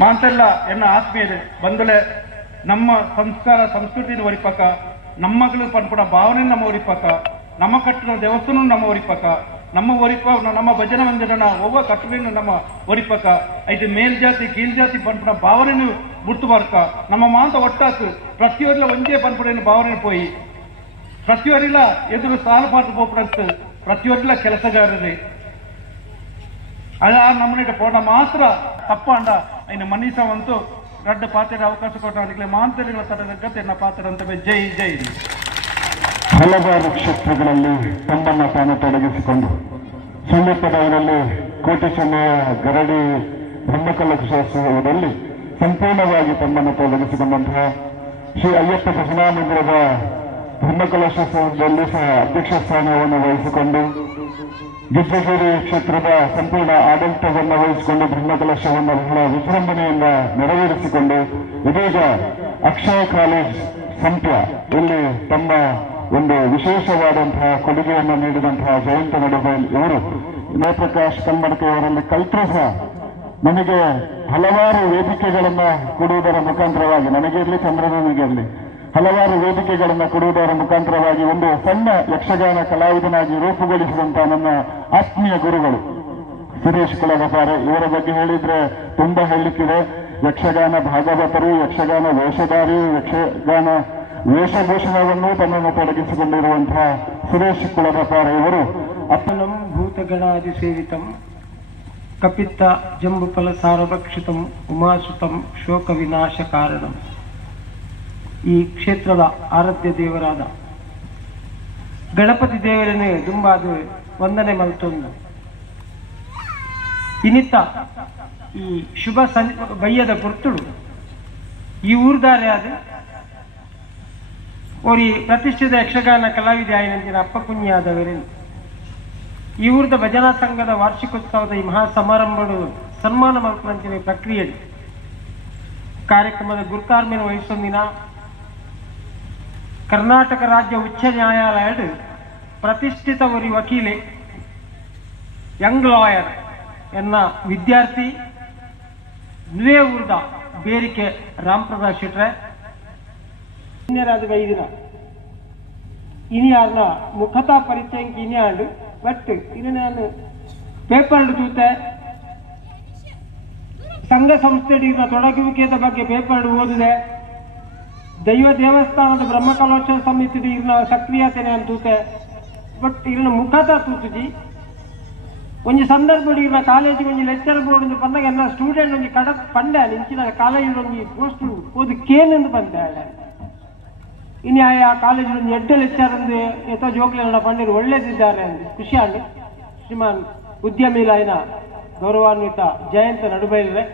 ಮಾಂತೆಲ್ಲ ಎನ್ನ ಆತ್ಮೀಯದೆ ಬಂದಲೆ ನಮ್ಮ ಸಂಸ್ಕಾರ ಸಂಸ್ಕೃತಿನ ಒರಿಪಕ ನಮ್ಮಗಳು ಪನ್ಪುಡ ಭಾವನೆ ನಮ್ಮ ಒರಿಪಕ ನಮ್ಮ ಕಟ್ಟಿನ ದೇವಸ್ಥಾನ ನಮ್ಮ ಒರಿಪಕ ನಮ್ಮ ಒರಿಪ ನಮ್ಮ ಭಜನ ಮಂದಿರನ ಒವ್ವ ಕಟ್ಟುವಿನ ನಮ್ಮ ಒರಿಪಕ ಐದು ಮೇಲ್ಜಾತಿ ಕೀಳ್ಜಾತಿ ಪನ್ಪುಡ ಭಾವನೆಯನ್ನು ಗುರ್ತುಬಾರ್ಕ ನಮ್ಮ ಮಾಂತ ಒಟ್ಟಾಕು ಪ್ರತಿಯೊರ್ಲ ಒಂದೇ ಪನ್ಪುಡ ಭಾವನೆ ಪೋಯಿ ಪ್ರತಿಯೊರಿಲ್ಲ ಎದುರು ಸಾಲು ಪಾటు ಪೋಪಡಂತ ಪ್ರತಿಯೊರ್ಲ ಕೆಲಸಗಾರರೇ ಅದ ನಮ್ಮನೆ ಪೋಣ ಮಾತ್ರ ತಪ್ಪಂಡ ಇನ್ನು ಮನೀಸವಂತೂ ರಡ್ಡ ಪಾತ್ರೆ ಅವಕಾಶ ಕೊಟ್ಟ ಮಾಂತರಿಗಳ ತರಗತಿ ಎನ್ನ ಪಾತ್ರ ಅಂತ ಜೈ ಜೈ. ಹಲವಾರು ಕ್ಷೇತ್ರಗಳಲ್ಲಿ ತಮ್ಮನ್ನು ತಾನು ತೊಡಗಿಸಿಕೊಂಡು ಸಮೀಪದವರಲ್ಲಿ ಕೋಟಿ ಸೊನ್ನೆಯ ಗರಡಿ ಬ್ರಹ್ಮಕಲಶೋತ್ಸವದಲ್ಲಿ ಸಂಪೂರ್ಣವಾಗಿ ತಮ್ಮನ್ನು ತೊಡಗಿಸಿಕೊಂಡಂತಹ ಶ್ರೀ ಅಯ್ಯಪ್ಪ ಭಜನಾ ಮಂದಿರದ ಬ್ರಹ್ಮಕಲಶೋತ್ಸವದಲ್ಲಿ ಸಹ ಅಧ್ಯಕ್ಷ ಸ್ಥಾನವನ್ನು ವಹಿಸಿಕೊಂಡು ಗಿದ್ದಗಿರಿ ಕ್ಷೇತ್ರದ ಸಂಪೂರ್ಣ ಆಡಳಿತವನ್ನು ವಹಿಸಿಕೊಂಡು ಬ್ರಹ್ಮಕಲಶವನ್ನು ಬಹಳ ವಿಜೃಂಭಣೆಯಿಂದ ನೆರವೇರಿಸಿಕೊಂಡು ಇದೀಗ ಅಕ್ಷಯ ಕಾಲೇಜ್ ಸಂಪ್ಯ ಇಲ್ಲಿ ತಮ್ಮ ಒಂದು ವಿಶೇಷವಾದಂತಹ ಕೊಡುಗೆಯನ್ನು ನೀಡಿದಂತಹ ಜಯಂತ ನಡುಬೈಲ್ ಇವರು ಜಯಪ್ರಕಾಶ್ ಕಲ್ಮಡ್ಕೆ ಅವರಲ್ಲಿ ಕಲ್ತರೂ ಸಹ ನನಗೆ ಹಲವಾರು ವೇದಿಕೆಗಳನ್ನು ಕೊಡುವುದರ ಮುಖಾಂತರವಾಗಿ ನನಗಿರಲಿ ಚಂದ್ರನಿಗಿರಲಿ ಹಲವಾರು ವೇದಿಕೆಗಳನ್ನು ಕೊಡುವುದರ ಮುಖಾಂತರವಾಗಿ ಒಂದು ಸಣ್ಣ ಯಕ್ಷಗಾನ ಕಲಾವಿದನಾಗಿ ರೂಪುಗೊಳಿಸಿದಂತಹ ನನ್ನ ಆತ್ಮೀಯ ಗುರುಗಳು ಸುರೇಶ್ ಕುಲಗಪಾರೆ ಇವರ ಬಗ್ಗೆ ಹೇಳಿದ್ರೆ ತುಂಬಾ ಹೇಳಲಿಕ್ಕಿದೆ. ಯಕ್ಷಗಾನ ಭಾಗವತರು, ಯಕ್ಷಗಾನ ವೇಷಧಾರಿ, ಯಕ್ಷಗಾನ ವೇಷಭೂಷಣವನ್ನು ತನ್ನನ್ನು ತೊಡಗಿಸಿಕೊಂಡಿರುವಂತಹ ಸುರೇಶ್ ಕುಲಗಪಾರೆ ಇವರು ಅಪ್ಪನಂ ಭೂತಗಣಾದಿ ಸೇವಿತಂ ಕಪಿತ್ತ ಜಂಬುಫಲ ಸಾರಭಕ್ಷಿತಂ ಉಮಾಸುತಂ ಶೋಕ ವಿನಾಶ ಕಾರಣಂ. ಈ ಕ್ಷೇತ್ರದ ಆರಾಧ್ಯ ದೇವರಾದ ಗಣಪತಿ ದೇವರನ್ನೇ ದುಂಬಾದ ವಂದನೆ ಮಲ್ತೊಂದು ಇನ್ನಿತ್ತ ಈ ಶುಭ ಬಯ್ಯದ ಪುರ್ತುಡು ಈ ಊರ್ದಾರೆ ಆದ ಒರಿ ಪ್ರತಿಷ್ಠಿತ ಯಕ್ಷಗಾನ ಕಲಾವಿದೆ ಆಯ್ನಂಚಿನ ಅಪ್ಪ ಕುഞ്ഞಾದವರೇನು ಈ ಊರ್ದ ಭಜನಾ ಸಂಘದ ವಾರ್ಷಿಕೋತ್ಸವದ ಈ ಮಹಾ ಸಮಾರಂಭಗಳು ಸನ್ಮಾನ ಮಲ್ಪಂಚಿನ ಪ್ರಕ್ರಿಯೆ ಕಾರ್ಯಕ್ರಮದ ಗುರುಕಾರ್ಮೆನ ವಹಿಸೊಂದಿನ ಕರ್ನಾಟಕ ರಾಜ್ಯ ಉಚ್ಚ ನ್ಯಾಯಾಲಯದ ಪ್ರತಿಷ್ಠಿತ ಒರಿ ವಕೀಲೆ ಯಂಗ್ ಲಾಯರ್ ಎನ್ನ ವಿದ್ಯಾರ್ಥಿ ನುವೇ ಊರ್ದ ಬೇರಿಕೆ ರಾಮಪ್ರಸಾದ್ ಶೆಟ್ರೆ ಇನ್ನರಾದ ವೈದಿನ ಇನಿ ಯಾರನ್ನ ಮುಖತಾ ಪರಿಚಯಕ್ಕೆ ಇನಿ ಆಂಡು ಬಟ್ ಇನ್ನು ನಾನು ಪೇಪರ್ ಜೊತೆ ಸಂಘ ಸಂಸ್ಥೆಡಿನ ತೊಡಗುವಿಕೆಯ ಬಗ್ಗೆ ಪೇಪರ್ ಓದಿದೆ. ದೈವ ದೇವಸ್ಥಾನದ ಬ್ರಹ್ಮಕಲೋತ್ಸವ ಸಮಿತಿ ಇರ್ನ ಸಕ್ರಿಯತೆನೆ ಅಂತೂತೆ ಬಟ್ ಇರ್ನ ಮುಖತ ತೂತುಜಿ ಒಂಜಿ ಸಂದರ್ಭ ಇರ್ನ ಕಾಲೇಜಿಗೆ ಒಂಜಿ ಲೆಕ್ಚರ್ ಬೋರ್ಡ್ ಬಂದಾಗ ಎಲ್ಲ ಸ್ಟೂಡೆಂಟ್ ಒಂಜಿ ಕಡ ಪಂಡೆ ನಿಂಚಿನ ಕಾಲೇಜ್ ಒಂಜಿ ಪೋಸ್ಟ್ ಓದು ಕೇನೆಂದು ಬಂದೆ ಇನ್ನು ಆ ಕಾಲೇಜ್ ಒಂದು ಎಡ್ಡ ಲೆಕ್ಚರ್ ಅಂದು ಎತ್ತೋ ಜೋಕ್ಲೆಲ್ಲ ಪಂಡಿರು ಒಳ್ಳೇದಿದ್ದಾರೆ ಅಂದು ಖುಷಿ ಆಂಡು ಶ್ರೀಮಾನ್ ಉದ್ಯಮಿಲಾಯಿನ ಗೌರವಾನ್ವಿತ ಜಯಂತ ನಡುಬೈಲ್ರೆ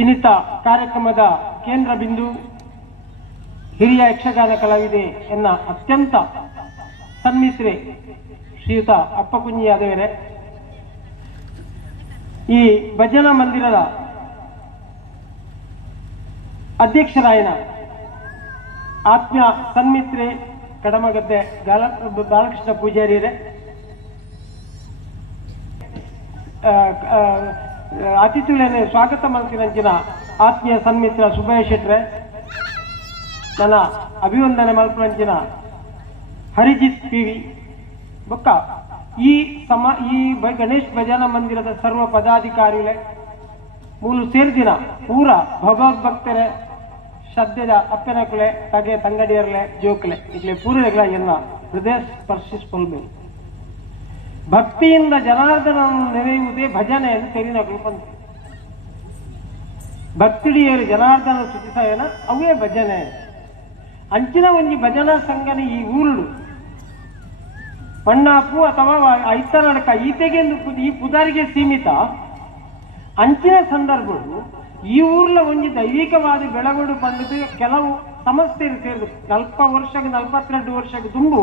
ಇನ್ನಿತ ಕಾರ್ಯಕ್ರಮದ ಕೇಂದ್ರ ಬಿಂದು ಹಿರಿಯ ಯಕ್ಷಗಾನ ಕಲಾವಿದೆ ಎನ್ನ ಅತ್ಯಂತ ಸನ್ಮಿತ್ರೆ ಶ್ರೀಯುತ ಅಪ್ಪ ಕುഞ്ഞಾದವರೇ, ಈ ಭಜನಾ ಮಂದಿರದ ಅಧ್ಯಕ್ಷರಾಯನ ಆತ್ಮೀಯ ಸನ್ಮಿತ್ರೆ ಕಡಮಗದ್ದೆ ಬಾಲಕೃಷ್ಣ ಪೂಜಾರಿಯರೇ, ಅತಿಥಿಗಳನ್ನೇ ಸ್ವಾಗತ ಮಲ್ತಿನಂಚಿನ ಆತ್ಮೀಯ ಸನ್ಮಿತ್ರ ಸುಬ್ಬಯ್ಯ ಶೆಟ್ರೆ, ನನ್ನ ಅಭಿವಂದನೆ ಮಲ್ಪನಂಚಿನ ಹರಿಜಿತ್ ಪಿವಿ ಬೊಕ್ಕ ಈ ಗಣೇಶ್ ಭಜನಾ ಮಂದಿರದ ಸರ್ವ ಪದಾಧಿಕಾರಿಗಳೇ ಮೂಲು ಸೇರ್ದಿನ ಪೂರ ಭಗವದ್ಭಕ್ತರೇ ಶ್ರದ್ಧೆದ ಅಪ್ಪನಕುಲೆ ತಗೆ ತಂಗಡಿಯರ್ಲೆ ಜೋಕ್ಲೆ ಇಟ್ಲೆ ಪೂರ್ವಗಳ ಎಲ್ಲ ಹೃದಯ ಸ್ಪರ್ಶಿಸ್ಕೊಳ್ಬೇಕು. ಭಕ್ತಿಯಿಂದ ಜನಾರ್ದನನ್ನು ನೆನೆಯುವುದೇ ಭಜನೆ ಎಂದು ತೆರಿನಗಳು ಬಂತು. ಭಕ್ತಿಡಿಯರು ಜನಾರ್ದನ ಸ್ತುತಿಸಯನ ಅವೇ ಭಜನೆ ಅಂಚಿನ ಒಂಜಿ ಭಜನಾ ಸಂಘನ ಈ ಊರುಡು ಮಣ್ಣಾಪು ಅಥವಾ ಐತನಡಕ ಈತೆಗೆಂದು ಈ ಪುದಾರಿಗೆ ಸೀಮಿತ ಅಂಚಿನ ಸಂದರ್ಭಗಳು ಈ ಊರ್ಲ ಒಂಜಿ ದೈವಿಕವಾದ ಬೆಳವಡು ಬಂದದ್ದು ಕೆಲವು ಸಮಸ್ಯೆ ಸೇರಿದು 40 ವರ್ಷಕ್ಕೆ 42 ವರ್ಷಕ್ಕೆ ತುಂಬು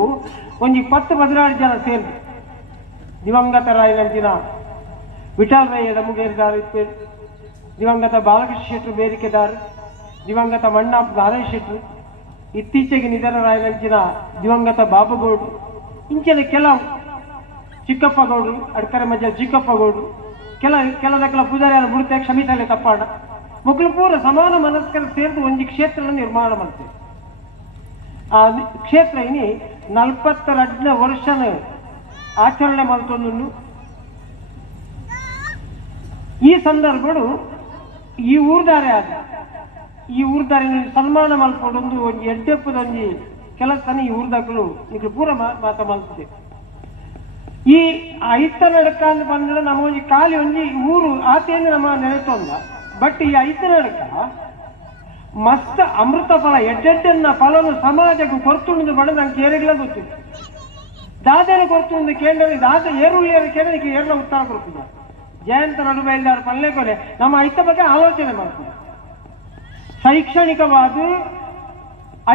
ಒಂಜಿ 10-16 ಜನ ಸೇರಿದು ದಿವಂಗತ ರಾಯನಂಚಿನ ವಿಠಲ್ ರೈ ಎಡಮುಗೇರಿದಾರ್, ದಿವಂಗತ ಬಾಲಕೃಷ್ಣ ಶೆಟ್ರು ಬೇರಿಕೆದಾರ್, ದಿವಂಗತ ಮಣ್ಣಾಪ್ ನಾರಾಯಣ ಶೆಟ್ರು, ಇತ್ತೀಚೆಗೆ ನಿಧನರಾಯನಂಚಿನ ದಿವಂಗತ ಬಾಬುಗೌಡ್ರು, ಇಂಚಿನ ಕೆಲವು ಚಿಕ್ಕಪ್ಪಗೌಡರು, ಅಡ್ಕರೆ ಮಜ್ಜ ಚಿಕ್ಕಪ್ಪಗೌಡರು, ಕೆಲ ಪೂಜಾರಿಯನ್ನು ಬಿಡುತ್ತೆ ಕ್ಷಮಿಸಲೇ ತಪ್ಪಾಡ ಮಕ್ಕಳು ಪೂರ ಸಮಾನ ಮನಸ್ಕರ ಸೇರಿದು ಒಂದು ಕ್ಷೇತ್ರ ನಿರ್ಮಾಣ ಮಾಡ್ತೇವೆ. ಆ ಕ್ಷೇತ್ರ ಇನಿ 42 ವರ್ಷನ ಆಚರಣೆ ಮಾಡ್ತೊಂದು ಈ ಸಂದರ್ಭಗಳು ಈ ಊರ್ದಾರೆ ಆದ ಈ ಊರ್ದಾರೆ ಸನ್ಮಾನ ಮಲ್ಕೊಂಡೊಂದು ಒಂದು ಎಡ್ಡೆಪ್ಪದೊಂದು ಕೆಲಸನ ಈ ಊರ್ದಾಗಲು ಈಗ ಪೂರ ಮಾತ ಮಲ್ತದೆ. ಈ ಐತನಡಕ ಅಂತ ಬಂದ್ರೆ ನಮ್ಮ ಒಂದು ಖಾಲಿ ಒಂಜಿ ಊರು ಆತೆಯನ್ನು ನಮ್ಮ ನೆನೆತೊಂದ. ಬಟ್ ಈ ಐತನಡಕ ಮಸ್ತ್ ಅಮೃತ ಫಲ ಎಡ್ಡೆಡ್ಡನ್ನ ಫಲವನ್ನು ಸಮಾಜಕ್ಕೆ ಕೊರ್ತುಂಡು ಬಡ ನಂಗೆ ಏರಿಗಳ ಗೊತ್ತಿತ್ತು. ದಾದೆನ ಕೊರ್ತುಂಡು ಕೇಂದ್ರ ದಾದ ಏರುಳ್ಳಿಯರ ಕೇಂದ್ರಕ್ಕೆ ಏರ್ಲ ಉತ್ತರ ಕೊಡ್ತಿದ್ದ. ಜಯಂತ ನಡುಬೈಲ್ದಾರ ಪಲ್ಲೆ ಕೊಲೆ ನಮ್ಮ ಐತ ಬಗ್ಗೆ ಆಲೋಚನೆ ಮಾಡ್ತೀವಿ. ಶೈಕ್ಷಣಿಕವಾದ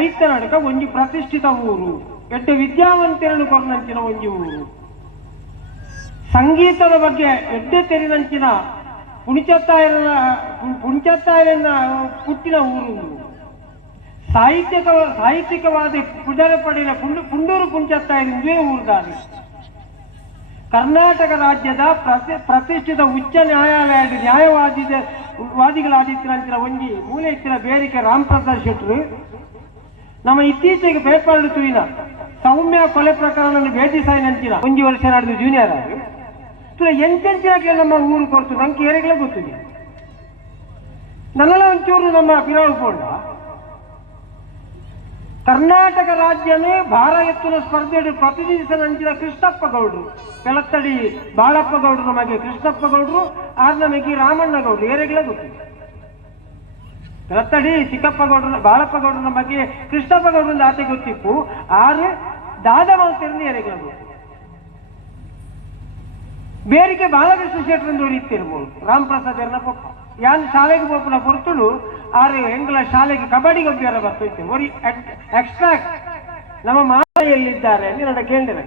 ಐತನಡಕ ಒಂಜಿ ಪ್ರತಿಷ್ಠಿತ ಊರು, ಎಡ್ಡೆ ವಿದ್ಯಾವಂತರನ್ನು ಕೊರನಂಚಿನ ಒಂಜಿ ಊರು. ಸಂಗೀತದ ಬಗ್ಗೆ ಎಡ್ಡೆ ತೆರಿನಂಚಿನ ಪುಣ್ಚತ್ತಾಯರನ್ನ ಪುಟ್ಟಿನ ಊರು. ಸಾಹಿತ್ಯಿಕವಾದ ಪುಜಾರ ಪಡೆಯ ಪುಂಡೂರು ಪುಂಚತ್ತಾಯರಿಂದೇ ಊರ್ದಾರೆ. ಕರ್ನಾಟಕ ರಾಜ್ಯದ ಪ್ರತಿಷ್ಠಿತ ಉಚ್ಚ ನ್ಯಾಯಾಲಯದ ನ್ಯಾಯವಾದಿಗಳಾದಿತ್ತಿನ ಒಂಜಿ ಮೂಲೆ ಇತ್ತಿನ ಬೇರಿಕೆ ರಾಮಪ್ರಸಾದ್ ಶೆಟ್ರು ನಮ್ಮ ಇತ್ತೀಚೆಗೆ ಪೇಪರ್ ತುಯಿನ ಸೌಮ್ಯ ಕೊಲೆ ಪ್ರಕರಣ ಭೇಟಿ ಸಾಯಿನಂಚಿನ ಒಂಜಿ ವರ್ಷ ನಡೆದು ಜೂನಿಯರ್ ಆಗಿ ಎಂಟೆಂಚಿನಾಗೆ ನಮ್ಮ ಊರು ಕೊಡ್ತು ನಂಗೆ ಏರಿಗಳೇ ಗೊತ್ತಿದೆ. ನನ್ನೆಲ್ಲ ಒಂಚೂರು ನಮ್ಮ ಪಿರಾವು ಪೋಂಡ ಕರ್ನಾಟಕ ರಾಜ್ಯನೇ ಭಾರ ಎತ್ತುನ ಸ್ಪರ್ಧೆಯಲ್ಲಿ ಪ್ರತಿನಿಧಿಸನಂಚಿನ ಕೃಷ್ಣಪ್ಪ ಗೌಡ್ರು, ಕೆಳತ್ತಡಿ ಬಾಳಪ್ಪ ಗೌಡ್ರು, ನಮಗೆ ಕೃಷ್ಣಪ್ಪ ಗೌಡ್ರು, ಆರ್ ನಮಗೆ ರಾಮಣ್ಣ ಗೌಡ್ರು ಏರಿಗಳೇ ಗೊತ್ತಿದೆ. ಕೆಳತ್ತಡಿ ಚಿಕ್ಕಪ್ಪ ಗೌಡ್ರು ಬಾಳಪ್ಪ ಗೌಡ್ರು ನಮಗೆ ಕೃಷ್ಣಪ್ಪ ಗೌಡ್ರಿಂದ ಆತೆ ಗೊತ್ತಿಪ್ಪು, ಆರು ದಾದ ಮಾಸ್ತರಿಂದ ಏರಿಗಳೇ ಗೊತ್ತು. ಬೇರಿಕೆ ಬಾಲಕೃಷ್ಣ ಶೆಟ್ರಂದು ಇತ್ತಿರ್ಬೋದು ರಾಮಪ್ರಸಾದ್ ಎರ್ನ ಪಪ್ಪ ಯಾನ್ ಶಾಲೆಗೆ ಪೋಪನ ಪೊರ್ತುಡು ಆರು ಎಂಗ್ಲ ಶಾಲೆಗೆ ಕಬಡ್ಡಿಗೆ ಒಬ್ಬರ ಬರ್ತೈತೆ ಒರಿ ಎಕ್ಸ್ಟ್ರಾಕ್ಟ್ ನಮ್ಮ ಮಾತೆಯಲ್ಲಿದ್ದಾರೆ ಅಂತ ನನ್ನ ಕೇಳಿದೆ.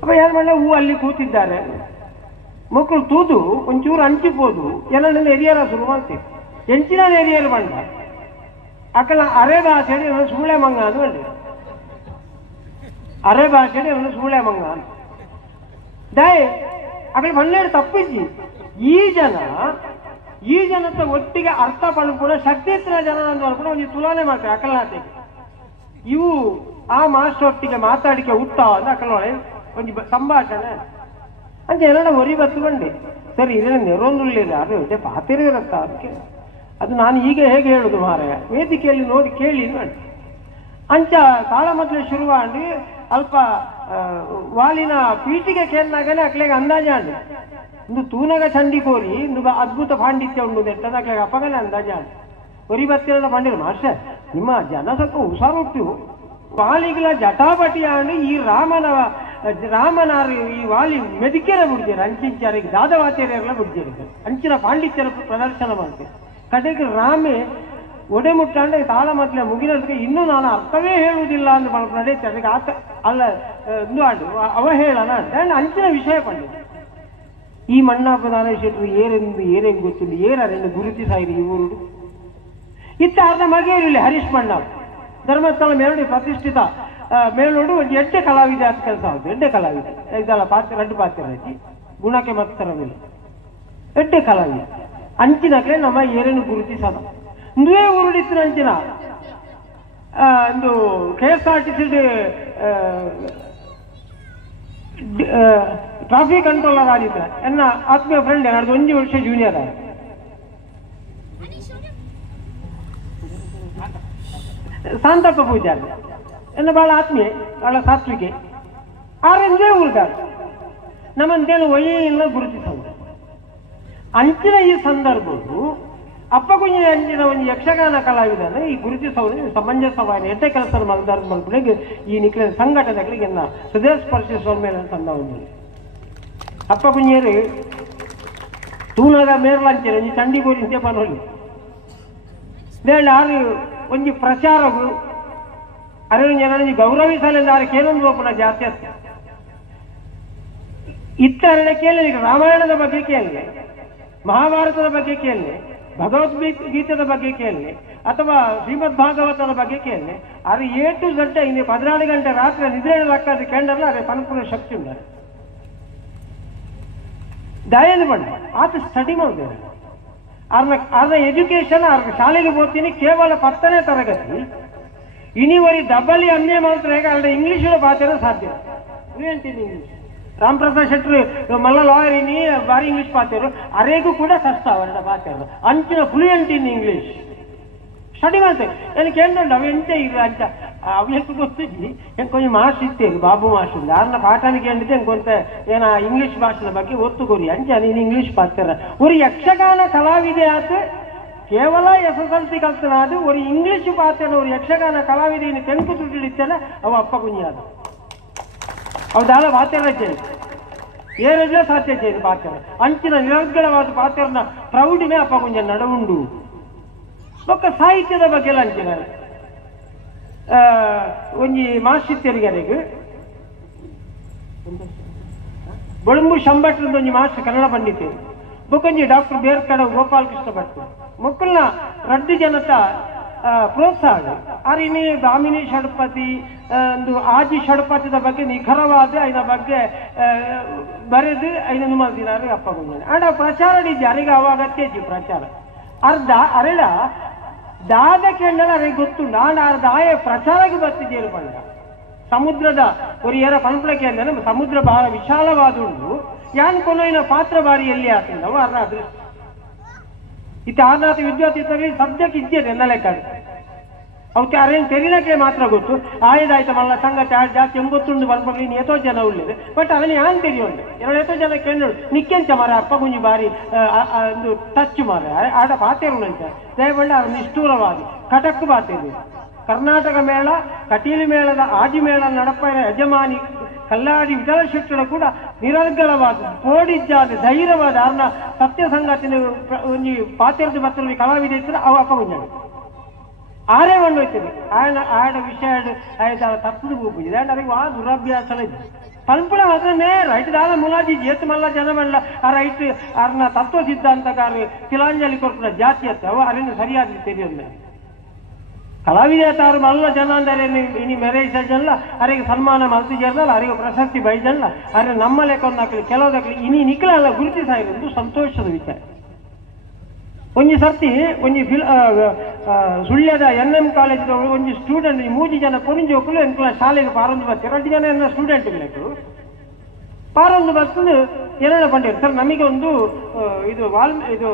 ಅಪ್ಪ ಏನ್ ಮಾಡಲಿ ಹೂ ಅಲ್ಲಿ ಕೂತಿದ್ದಾರೆ ಮಕ್ಕಳು ತೂದು ಒಂಚೂರು ಹಂಚಿಬೋದು ಎಲ್ಲ ಎರಿಯರ ಶುರು ಮಾಡ್ತೀವಿ. ಎಂಚಿನ ಎರಿಯರು ಬಂದ ಅಕ್ಕಲ ಅರೆ ಭಾಷೆಡಿ ಅವನು ಸೂಳೆ ಮಂಗ ಅಂತ ಬಂದೆ. ಅರೆ ಭಾಷೆಡಿ ಅವನು ಸೂಳೆ ಮಂಗ ಅಂತ ದಯ ಅక్కడ ಮನ್ನೇಡು ತಪ್ಪಿದ್ದಿ. ಈ ಜನತ ಒಟ್ಟಿಗೆ ಅರ್ಥ ಪಡ್ಕೊಂಡು ಶಕ್ತಿತ್ರ ಜನ ಕೂಡ ಒಂದು ತುಲನೆ ಮಾಡ್ತಾರೆ ಅಕಲ್ನಾತೆ. ಇವು ಆ ಮಾಸ್ಟರ್ ಒಟ್ಟಿಗೆ ಮಾತಾಡಿಕೆ ಹುಟ್ಟ ಅಂತ ಅಕಲೊಳೆ ಒಂದು ಸಂಭಾಷಣೆ ಅಂತ ಎಲ್ಲ ಹೊರಿ ಬತ್ತು ಬಂದೆ. ಸರಿ ಇದನ್ನ ನೆರೊಂದುಳ್ಳಿರ ಅದು ಇದೆ ಪಾತಿರತ್ತ ಅದಕ್ಕೆ ಅದು ನಾನು ಈಗ ಹೇಗೆ ಹೇಳುದು ಮಾರಾಯ ವೇದಿಕೆಯಲ್ಲಿ ನೋಡಿ ಕೇಳಿ ಮಾಡಿ ಅಂಚ ತಾಳ ಮೊದಲೇ ಶುರುವಾಂಡಿ ಅಲ್ಪ ವಾಲಿನ ಪೀಠಿಗೆ ಕೇಳಿನಾಗಲೇ ಅಕ್ಲೆಗೆ ಅಂದಾಜಾಂಡು ಇಂದು ತೂನಗ ಚಂಡಿ ಕೋರಿ ಇಂದು ಅದ್ಭುತ ಪಾಂಡಿತ್ಯ ಉಂಡು ನೆಟ್ಟದ ಅಕ್ಲೆಗೆ ಅಪ್ಪಗಲೇ ಅಂದಾಜಾಂಡು ಹೊರಿ ಬತ್ತಿರದ ಪಾಂಡಿರು ಮಾಸ್ಟರ್ ನಿಮ್ಮ ಜನ ಸ್ವಲ್ಪ ಹುಷಾರುಟ್ಟು ವಾಲಿಗಳ ಜಟಾಪಟಿ ಆಂಡು ಈ ರಾಮನಾರು ಈ ವಾಲಿ ಮೆದಿಕೆರ ಬಿಡ್ತಾರೆ ಅಂಚಿಂಚಾರಿಗೆ ದಾದವಾಚಾರ್ಯರೆಲ್ಲ ಬಿಡ್ತಾರೆ ಅಂಚಿನ ಪಾಂಡಿತ್ಯರ ಪ್ರದರ್ಶನ ಮಾಡ್ತಾರೆ. ಕಡೆಗೆ ರಾಮೆ ಒಡೆ ಮುಟ್ಟಾಂಡೆ ತಾಳ ಮೊದಲೇ ಮುಗಿನೋದಕ್ಕೆ ಇನ್ನೂ ನಾನು ಅರ್ಥವೇ ಹೇಳುವುದಿಲ್ಲ ಅಂತ ನಡೀತೆ ಅದಕ್ಕೆ ಆತ ಅಲ್ಲ ಇಂದು ಆಡು ಅವಹೇಳನ ಅಂತ ಅಂಚಿನ ವಿಷಯ ಪಂಡಿತ ಈ ಮಣ್ಣಪ್ಪ ನಾರಾಯಣರು ಏರೆಂದು ಏರೆಂದು ಗೊತ್ತಿಲ್ಲ ಏರೆಂದು ಗುರುತಿಸಾಯಿರಿ ಇವರು ಇತ್ತ ಅರ್ಧ ಮಗೇರಿಲ್ಲ ಹರೀಶ್ ಮಣ್ಣಪ್ಪ ಧರ್ಮಸ್ಥಳ ಮೇಲೋಡಿ ಪ್ರತಿಷ್ಠಿತ ಮೇಲೋಡು ಒಂದು ಎಡ್ಡೆ ಕಲಾವಿದೆ ಅಂತ ಕೆಲಸ ಆಗುತ್ತೆ. ಎಡ್ಡೆ ಕಲಾವಿದೆ ಇದೆಲ್ಲ ಪಾತ್ರ ರೆಡ್ಡು ಪಾತ್ರ ಐತಿ ಗುಣಕ್ಕೆ ಮತ್ತರವಿಲ್ಲ ಎಡ್ಡೆ ಕಲಾವಿದೆ ಅಂಚಿನಕ್ಕೆ ನಮ್ಮ ಏರೇನು ಗುರುತಿಸದ ಇಂದುವೇ ಉರುಡಿತ್ತು ಅಂಚಿನ ಒಂದು KSRTC ಟ್ರಾಫಿಕ್ ಕಂಟ್ರೋಲರ್ ಆಗಿದ್ದ ಎನ್ನ ಆತ್ಮೀಯ ಫ್ರೆಂಡ್ ಅದು 1 ವರ್ಷ ಜೂನಿಯರ್ ಆಗ ಶಾಂತಪ್ಪ ಪೂಜಾರಿ ಎನ್ನ ಬಹಳ ಆತ್ಮೀಯ ಬಹಳ ಸಾತ್ವಿಕೆ ಆರೆಂದೇ ಊರ್ಗಾರ ನಮ್ಮಂತೇನು ಒಯ್ಯೆಲ್ಲ ಗುರುತಿಸೋದು ಅಂಚಿನ ಈ ಸಂದರ್ಭವು ಅಪ್ಪ ಕುಂಜಿನ ಅಂಚಿನ ಒಂದು ಯಕ್ಷಗಾನ ಕಲಾವಿದನ ಈ ಗುರುತಿಸೋದು ಸಮಂಜಸವಾಗಿ ಎಡ್ಡೆ ಕೆಲಸ ಮಲ್ಪಡೆಗೆ ಈ ನಿಖಿಲ ಸಂಘಟನೆಗಳಿಗೆ ಎನ್ನ ಹೃದಯ ಸ್ಪರ್ಶಿಸುವ ಮೇಲೆ ತಂದ ಒಂದು ಅಪ್ಪ ಕುಂಜಿಯರು ತೂನಗ ಮೇರ್ಲಂಚಿನ ಈ ಚಂಡಿಗೋರಿ ಪನೋಲಿ ಬೇಡ ಆರು ಒಂದು ಪ್ರಚಾರವು ಅರೆ ಜನ ಗೌರವಿಸಲೆಂದು ಆರು ಕೇಳೊಂದು ಒಪ್ಪನ ಜಾಸ್ತಿ ಆಗ್ತದೆ ಇತ್ತರಡೆ ಕೇಳಿ ರಾಮಾಯಣದ ಬಗ್ಗೆ ಕೇಳಿ ಮಹಾಭಾರತದ ಬಗ್ಗೆ ಕೇಳಿ ಭಗವದ್ಗೀತೆದ ಬಗ್ಗೆ ಕೇಳಿ ಅಥವಾ ಶ್ರೀಮದ್ ಭಾಗವತದ ಬಗ್ಗೆ ಕೇಳಿ ಅದು A to Z ಇನ್ನು 14 ಗಂಟೆ ರಾತ್ರಿ ನಿದ್ರೆ ಲೆಕ್ಕ ಕೇಂದ್ರಲ್ಲ ಅದೇ ಪನಪುರ ಶಕ್ತಿ ಉಂಟಾರೆ ದಯದು ಬಂಡ ಆತ ಸ್ಟಡಿ ಮಾಡಿದೆ ಅರ್ನ ಎಜುಕೇಶನ್ ಅವ್ರ ಶಾಲೆಗೆ ಹೋಗ್ತೀನಿ ಕೇವಲ 10ನೇ ತರಗತಿ ಇನಿವರಿ ಡಬ್ಬಲಿ ಅನ್ನೇ ಮಾತ್ರ ಅಲ್ಲ ಇಂಗ್ಲೀಷ್ ಪಾತ್ರ ಸಾಧ್ಯ ಫ್ಲೂಯೆಂಟ್ ಇಂಗ್ಲೀಷ್ ರಾಮಪ್ರಸಾದ್ ಶೆಟ್ರು ಮಲ್ಲ ಲಾಯರ್ ಇನಿ ಬಾರಿ ಇಂಗ್ಲೀಷ್ ಪಾತೇರು ಅರೇಗೂ ಕೂಡ ಕಷ್ಟ ಅವರ ಪಾತೇರು ಅಂಚಿನ ಫ್ಲೂಯೆಂಟ್ ಇನ್ ಇಂಗ್ಲೀಷ್ ಸ್ಟಡಿ ಮಾಡ್ತೇವೆ ನನಗೆ ಕೇಳ್ಕೊಂಡು ಅವ ಎಂತ ಇಲ್ಲ ಅಂತ ಅವ್ಯಕ್ಕೆ ಗೊತ್ತಿದ್ದಿ ಹೆಂಗೆ ಕೊಂಚ ಮಾಸ್ಟರ್ ಇತ್ತೇರು ಬಾಬು ಮಾಸ್ಟರ್ ಯಾರನ್ನ ಪಾಠನಿಗೆ ಹೇಳಿದ್ದೆ ಹೆಂಗೆ ಕೊಂತ ಏನ ಇಂಗ್ಲೀಷ್ ಭಾಷೆನ ಬಗ್ಗೆ ಒತ್ತು ಕೊರಿ ಅಂಚ ನೀನು ಇಂಗ್ಲೀಷ್ ಪಾತ್ರ ಒಂದು ಯಕ್ಷಗಾನ ಕಲಾವಿದೆ ಆತ ಕೇವಲ SSLC ಕಲ್ತನಾದ ಒಂದು ಇಂಗ್ಲೀಷ್ ಪಾತ್ರ ಒಂದು ಯಕ್ಷಗಾನ ಕಲಾವಿದೆಯನ್ನು ತೆಂಕು ತುಟ್ಟಿಡಿತ್ತಲ್ಲ ಅವ ಅಪ್ಪ ಕುಂಜಾದ ಅವದಾಲ ಪಾತ್ರ ಏರಲ್ಲ ಸಾಧ್ಯ ചെയ്ത് ಪಾತ್ರ ಅಂಚಿನ ನಿರರ್ಗಳವಾದ ಪಾತ್ರನ ಪ್ರೌಢಿಮೆ ಅಪ್ಪ ಕುಂಜ ನಡವುಂಡು ಒಕ್ಕ ಸಾಹಿತ್ಯದ ಬಗ್ಗೆ ಎಲ್ಲ ಅಂಚಿನ ಒಂಜಿ ಮಾಸ್ಟರ್ಗೆ ಬೊಳಂಬು ಶಂಭಟ್ರದ ಒಂಜಿ ಮಾಸ್ಟರ್ ಕನ್ನಡ ಪಂಡಿತೆ ಬೊಕೊಂಜಿ ಡಾಕ್ಟರ್ ಬೇರ್ಕಡ ಗೋಪಾಲಕೃಷ್ಣ ಭಟ್ ಮಕ್ಕಳನ್ನ ರಡ್ಡು ಜನತ ಪ್ರೋತ್ಸಾಹ ಅರಿನಿ ಬ್ರಾಹ್ಮಿಣಿ ಷಡ್ಪತಿ ಒಂದು ಆಜಿ ಷಡ್ಪತಿದ ಬಗ್ಗೆ ನಿಖರವಾದ ಐನ ಬಗ್ಗೆ ಬರೆದು ಐನೊಂದು ಮಲ್ದಿನಾರು ಅಪ್ಪ ಬಂದ ಆಡ ಪ್ರಚಾರ ಇದ್ದೆ ಅರಿಗೆ ಅವಾಗ ಅತ್ಯಜಿ ಪ್ರಚಾರ ಅರ್ಧ ಅರೆಡ ದಾದ ಕೇಳಲ್ಲ ಅರಿಗೆ ಗೊತ್ತುಂಡು ಆಡ ಅರ್ಧ ಆಯ ಪ್ರಚಾರಕ್ಕೆ ಬರ್ತಿದ್ದೇರು ಬಂದ ಸಮುದ್ರದ ಒಂದು ಏರ ಪಂಪ್ಲಕ್ಕೆ ಅಂದ್ರೆ ಸಮುದ್ರ ಬಹಳ ವಿಶಾಲವಾದ ಉಂಟು ಯಾನ್ ಕೊನೋಯಿನ ಪಾತ್ರ ಬಾರಿ ಎಲ್ಲಿ ಆಗ್ತದೆ ಅವು ಅರ್ಧ ಅದೃಷ್ಟ ಇತ್ತ ಆರ್ನಾಥ ವಿದ್ಯಾರ್ಥಿ ಸದ್ಯಕ್ಕೆ ಇದ್ದೇನೆ ನನ್ನ ಲೆಕ್ಕ ಅವಕ್ಕೆ ಅರೇಂಜ್ ತೆರಿನಕ್ಕೆ ಮಾತ್ರ ಗೊತ್ತು ಆಯ್ದಾಯ್ತ ಮಲ್ಲ ಸಂಗತಿ ಜಾಸ್ತಿ ಹೆಂಗ್ ಗೊತ್ತುಂಡು ಬರ್ಬೇಕು ನೀನು ಎಷ್ಟೋ ಜನ ಉಳ್ಳಿದೆ ಬಟ್ ಅವನಿಗೆ ಯಾನ್ ತೆರಿಯೋಂಡೆ ಎರಡು ಎಷ್ಟೋ ಜನ ಕೇಳೋಳು ನಿಕ್ಕೆಂಚ ಮಾರ ಅಪ್ಪ ಗುಂಜಿ ಬಾರಿ ಒಂದು ಟಚ್ ಮಾರ ಆಡ ಪಾತೇರುಂಟ ದಯಬಳ್ಳ ಅವ್ರು ನಿಷ್ಠೂರವಾಗಿ ಕಟಕ್ ಪಾತೇರು ಕರ್ನಾಟಕ ಮೇಳ ಕಟೀಲು ಮೇಳದ ಆಜಿ ಮೇಳ ನಡಪೈನ ಯಜಮಾನಿ ಕಲ್ಲಾಡಿ ವಿಠಲ ಶೆಟ್ಟರ ಕೂಡ ನಿರರ್ಗಳವಾದ ಕೋಡಿಜ್ಜಾದ ಧೈರ್ಯವಾದ ಅವ್ರನ್ನ ಸತ್ಯ ಸಂಗತಿನ ಒಂಜಿ ಪಾತ್ರದ ಬತ್ತಲ್ಲಿ ಕಲಾವಿದ ಇರ್ತಾರೆ ಅವ ಅಪ್ಪ ಮುಂಜಾನೆ ಆರೇ ಹೊಂಡೋಯ್ತೀವಿ ಆಡ ವಿಷಯ ಆಯ್ತು ತಪ್ಪದು ಹೋಗಿದೆ ಅವರಿಗೆ ವಾ ದುರಭ್ಯಾಸ ಇದೆ ಪಂಪುಳ ಮಾತ್ರ ನೇರ ಐಟು ದಾಲ ಮುಲಾಜಿ ಏತು ಮಲ್ಲ ಜನ ಮಲ್ಲ ಆ ರೈಟ್ ಅವ್ರನ್ನ ತತ್ವ ಸಿದ್ಧಾಂತಕಾರ ತಿಲಾಂಜಲಿ ಕೊರ್ಪುರ ಜಾತಿ ಅತ್ತ ಅವ ಅಲ್ಲಿಂದ ಸರಿಯಾಗಿ ತೆರೆಯೊಂದು ಕಲಾವಿದೇತಾರು ಮಲ್ಲ ಜನ ಅಂದರೆ ಇನಿ ಮೆರೈಸಲ್ಲ ಅವರಿಗೆ ಸನ್ಮಾನ ಮಲ್ತಿಜಲ್ಲ ಅವರಿಗೆ ಪ್ರಶಸ್ತಿ ಬೈಜಲ್ಲ ಆದರೆ ನಮ್ಮ ಲೆಕ್ಕ ಹಾಕಲಿ ಕೆಲವುದಕ್ಕೆ ಇನಿ ನಿಖಲಲ್ಲ ಗುರುತಿಸಾಗಿರೋದು ಸಂತೋಷದ ವಿಚಾರ ಒಂಜಿ ಸರ್ತಿ ಒಂಜಿ ಸುಳ್ಯದ NM ಕಾಲೇಜ್ ಒಂಜಿ ಸ್ಟೂಡೆಂಟ್ 3 ಜನ ಕೊರಿಂಜಿ ಹೋಗಲು ಎಂಕಲ ಶಾಲೆಗೆ ಪಾರೊಂದು ಬರ್ತಾರೆ 2 ಜನ ಎಲ್ಲ ಸ್ಟೂಡೆಂಟ್ ಬೇಕು ಪಾರೊಂದು ಬರ್ತದೆ ಏನೆಲ್ಲ ಬಂದಿರು ಸರ್ ನಮಗೆ ಒಂದು ಇದು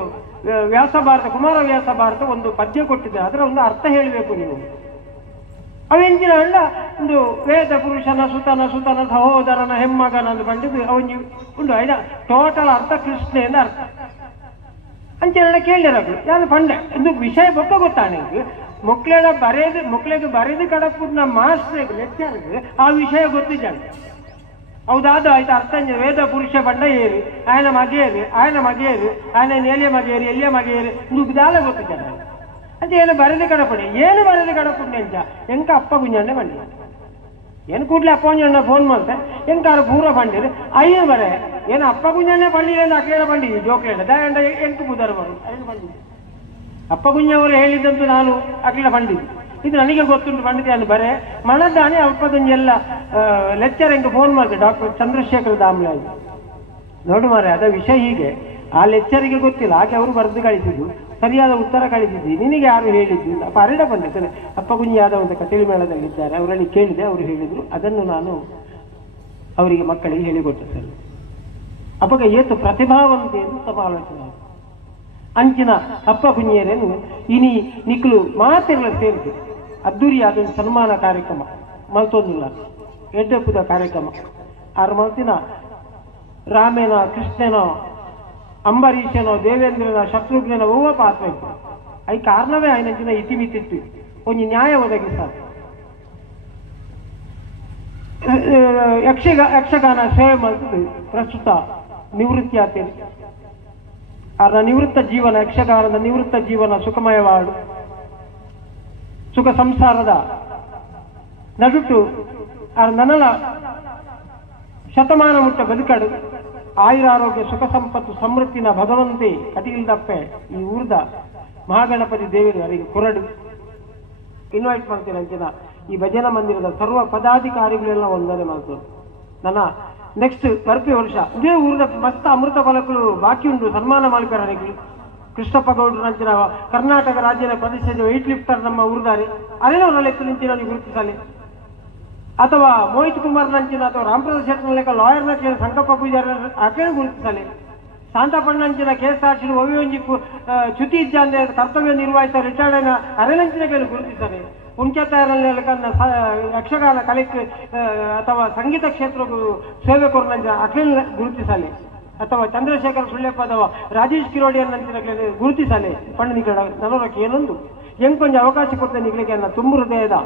ವ್ಯಾಸ ಭಾರತ ಕುಮಾರ ವ್ಯಾಸ ಭಾರತ ಒಂದು ಪದ್ಯ ಕೊಟ್ಟಿದೆ ಅದರ ಒಂದು ಅರ್ಥ ಹೇಳಬೇಕು ನೀವು ಅವೆಂಚಿನ ಅಲ್ಲ ಒಂದು ವೇದ ಪುರುಷನ ಸುತನ ಸಹೋದರನ ಹೆಮ್ಮಗನ ಅಂತ ಬಂದಿದ್ದು ಅವನಿ ಉಂಡು ಐದ ಟೋಟಲ್ ಅರ್ಥ ಕೃಷ್ಣೆಯಿಂದ ಅರ್ಥ ಅಂಚೆಲ್ಲ ಕೇಳಿರದು ಯಾರು ಪಂಡೆ ಇದು ವಿಷಯ ಗೊತ್ತಾನೆ ಮಕ್ಕಳಿಗೆ ಬರೆದು ಕಡಪುದು ನಮ್ಮ ಮಾಸ್ಟರ್ಗೆ ಲೆಕ್ಚರ್ಗೆ ಆ ವಿಷಯ ಗೊತ್ತಿದ್ದಾನೆ ಹೌದಾದ ಆಯ್ತು ಅರ್ಥ ವೇದ ಪುರುಷ ಬಂಡ ಏರಿ ఆయన ಮಗೇರಿ ఆయన ಎಲ್ಲಿಯ ಮಗೇರಿ ದುಗ್ದಾಲ ಗೊತ್ತಿದ್ದಾನೆ ಅಂತ ಏನು ಬರೆದು ಕಡಪಡಿ ಏನು ಬರೆದು ಕಡಪುಡಿ ಅಂಚ ಎಂಕ ಅಪ್ಪ ಗುಂಜಂಡೆ ಬಂಡಿ ಏನು ಕೂಡ್ಲೆ ಅಪ್ಪ ಗುಂಜಣ್ಣ ಫೋನ್ ಮಾಡ್ತೆ ಎಂಕಾರು ಪೂರ ಬಂಡಿರಿ ಅಯ್ಯ ಬರೆ ಏನು ಅಪ್ಪ ಗುಂಜಣ್ಣೆ ಬಂಡಿಲ್ಲ ಅಕ್ಲೇಳ ಬಂಡಿ ಜೋಕ್ಲೇಳ ದಯಂಡ ಎಂಟು ಬುಧರು ಬರು ಏನು ಬಂಡಿ ಅಪ್ಪ ಗುಂಜವರು ಹೇಳಿದ್ದಂತೂ ನಾನು ಅಕ್ಲೇಳ ಬಂಡಿದ್ದು ಇದು ನನಗೆ ಗೊತ್ತುಂಟು ಬಂದಿದೆ ಅಲ್ಲಿ ಬರೇ ಮಣದಾನೆ ಅಲ್ಪದೊಂದೆಲ್ಲ ಲೆಕ್ಚರ್ ಹೆಂಗೆ ಫೋನ್ ಮಾಡಿದೆ ಡಾಕ್ಟರ್ ಚಂದ್ರಶೇಖರ್ ದಾಮ್ಲಾಜ್ ನೋಡು ಮಾರೆ ಅದ ವಿಷಯ ಹೀಗೆ ಆ ಲೆಕ್ಚರಿಗೆ ಗೊತ್ತಿಲ್ಲ ಹಾಗೆ ಅವರು ಬರೆದು ಕಳಿಸಿದ್ದು ಸರಿಯಾದ ಉತ್ತರ ಕಳಿಸಿದ್ವಿ ನಿನಗೆ ಯಾರು ಹೇಳಿದ್ದು ಅಪ್ಪ ಅರಡ ಬಂದಿದ್ದಾರೆ ಅಪ್ಪ ಗುಂಜಿಯಾದ ಒಂದು ಕಟೀಲು ಮೇಳದಲ್ಲಿದ್ದಾರೆ ಅವರಲ್ಲಿ ಕೇಳಿದೆ ಅವರು ಹೇಳಿದರು ಅದನ್ನು ನಾನು ಅವರಿಗೆ ಮಕ್ಕಳಿಗೆ ಹೇಳಿಕೊಟ್ಟೆ ಸರ್ ಅಪ್ಪಗ ಏತು ಪ್ರತಿಭಾವಂತೆ ಎಂದು ಸಮಾಲೋಚನೆ ಅಂಚಿನ ಅಪ್ಪ ಕುಂಜಿಯರೇನು ಇನಿ ನಿಕ್ಲು ಮಾತೆಲ್ಲ ಸೇರಿತು ಅದ್ದೂರಿಯಾದ ಸನ್ಮಾನ ಕಾರ್ಯಕ್ರಮ ಮಲ್ತೊಂದಿಲ್ಲ ಎಡ್ಡೆಪ್ಪುದ ಕಾರ್ಯಕ್ರಮ ಆರು ಮಲ್ತಿನ ರಾಮೇನ ಕೃಷ್ಣನೋ ಅಂಬರೀಷನೋ ದೇವೇಂದ್ರನ ಶತ್ರುಘ್ನನ ಓವ ಪಾತ್ರ ಇತ್ತು ಐ ಕಾರಣವೇ ಆಯ್ನಂಚಿನ ಇತಿಮಿತಿತ್ತು ಒಂದು ನ್ಯಾಯ ಒದಗಿಸ ಯಕ್ಷಗಾನ ಸೇವೆ ಮಾಡ್ತದೆ ಪ್ರಸ್ತುತ ನಿವೃತ್ತಿ ಆಗ್ತೇನೆ ಅವರ ನಿವೃತ್ತ ಜೀವನ ಯಕ್ಷಗಾನದ ನಿವೃತ್ತ ಜೀವನ ಸುಖಮಯವಾಡು ಸುಖ ಸಂಸಾರದ ನಡುಟು ನನಲ ಶತಮಾನ ಮುಟ್ಟ ಬದುಕಡು ಆಯುರಾರೋಗ್ಯ ಸುಖ ಸಂಪತ್ತು ಸಮೃದ್ಧಿನ ಭಗವಂತೆ ಕಟೀಲ್ದಪ್ಪೆ ಈ ಊರ್ದ ಮಹಾಗಣಪತಿ ದೇವರು ಅವರಿಗೆ ಕೊರಡು ಇನ್ವೈಟ್ ಮಾಡ್ತೀನಿ ಅಂಚಿನ ಈ ಭಜನಾ ಮಂದಿರದ ಸರ್ವ ಪದಾಧಿಕಾರಿಗಳೆಲ್ಲ ಒಂದನೆ ಮಾಡ್ತಾರೆ ನನ್ನ ನೆಕ್ಸ್ಟ್ ಬರ್ಪೆ ವರ್ಷ ಇದೇ ಊರಿನ ಮಸ್ತ ಅಮೃತ ಫಲಕಗಳು ಬಾಕಿ ಉಂಟು ಸನ್ಮಾನ ಮಾಲಿಕರಣಿಗಳು. ಕೃಷ್ಣಪ್ಪ ಗೌಡರು ನಂಚಿನ ಕರ್ನಾಟಕ ರಾಜ್ಯದ ಪ್ರದೇಶದ ವೆಯ್ಟ್ ಲಿಫ್ಟರ್ ನಮ್ಮ ಊರುದಾರೆ ಅದೇನೋ ಲೆಕ್ಕ ನಿಂತಿನ ಗುರುತಿಸಲಿ, ಅಥವಾ ಮೋಹಿತ್ ಕುಮಾರ್ ನಂಚಿನ ಅಥವಾ ರಾಮಪ್ರಸಾದ್ ಶೆಟ್ಟಿ ಲೆಕ್ಕ ಲಾಯರ್ ನಂಚಿನ ಸಂಕಲ್ಪ ಪೂಜಾರಿ ಅಕ್ಕೇನು ಗುರುತಿಸಲಿ, ಶಾಂತಪಣ್ಣಂಚಿನ KSRTC ಒವ್ಯೊಂಜಿ ಚ್ಯುತಿ ಇದ್ದಂತೆ ಕರ್ತವ್ಯ ನಿರ್ವಹಿಸಿದ ರಿಟೈರ್ಡ್ ಅರೆನಂಚಿನ ಗುರುತಿಸಲಿ. ಉಂಚತಾಯರಲ್ಲಿ ಯಕ್ಷಗಾನ ಕಲೆಕ್ಕೆ ಅಥವಾ ಸಂಗೀತ ಕ್ಷೇತ್ರ ಸೇವೆ ಕೊರನಂಚಿನ ಅಖಿಲ್ ಗುರುತಿಸಲಿ, ಅಥವಾ ಚಂದ್ರಶೇಖರ್ ಸುಳ್ಳೆಪ್ಪ ಅಥವಾ ರಾಜೇಶ್ ಕಿರೋಡಿ ಅನ್ನಂಚಿನ ಗುರುತಿಸಲಿ. ಪಣ್ಣ ನಿಗಳ ನಲವರಕ್ಕೆ ಏನೊಂದು ಎಂಕೊಂಜ ಅವಕಾಶ ಕೊಡ್ತೇನೆ ನಿಗಳಿಗೆ ಅನ್ನ ತುಂಬು ಹೃದಯದ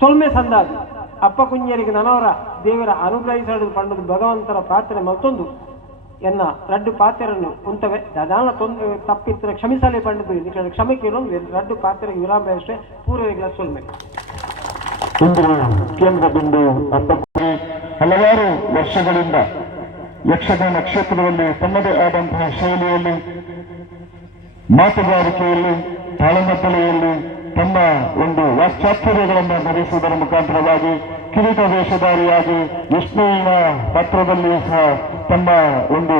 ಸೊಲ್ಮೆ ಸಂದಾದಿ ಅಪ್ಪ ಕುಂಜರಿಗೆ ನನವರ ದೇವರ ಅನುಗ್ರಹಿಸಲು ಪಣ್ಣದು ಭಗವಂತರ ಪ್ರಾರ್ಥನೆ ಮತ್ತೊಂದು ಎನ್ನ ರಡ್ಡು ಪಾತ್ರೆಯನ್ನು ಉಂಟವೆ ದಾನ ತಪ್ಪಿತ್ರ ಕ್ಷಮಿಸಲೇ ಪಂಡಿತು ನಿಖಿಲ ಕ್ಷಮಕ್ಕೆ ಇರೋದು ರಡ್ಡು ಪಾತ್ರೆಗೆ ವಿರಾಮ ಅಷ್ಟೇ ಪೂರ್ವಗಳ ಸೊಲ್ಮೆ. ಇಂದು ಕೇಂದ್ರ ಬಿಂದು ಅಪ್ಪಕ್ಕಿ ಹಲವಾರು ವರ್ಷಗಳಿಂದ ಯಕ್ಷಗಾನ ಕ್ಷೇತ್ರದಲ್ಲಿ ತಮ್ಮದೇ ಆದಂತಹ ಶೈಲಿಯಲ್ಲಿ, ಮಾತುಗಾರಿಕೆಯಲ್ಲಿ, ತಾಳಮದ್ದಳೆಯಲ್ಲಿ ತಮ್ಮ ಒಂದು ವಾಕ್ಚಾತುರ್ಯಗಳನ್ನು ಧರಿಸುವುದರ ಮುಖಾಂತರವಾಗಿ ಕಿರೀಟ ವೇಷಧಾರಿಯಾಗಿ ವಿಷ್ಣುವಿನ ಪಾತ್ರದಲ್ಲಿ ಸಹ ತಮ್ಮ ಒಂದು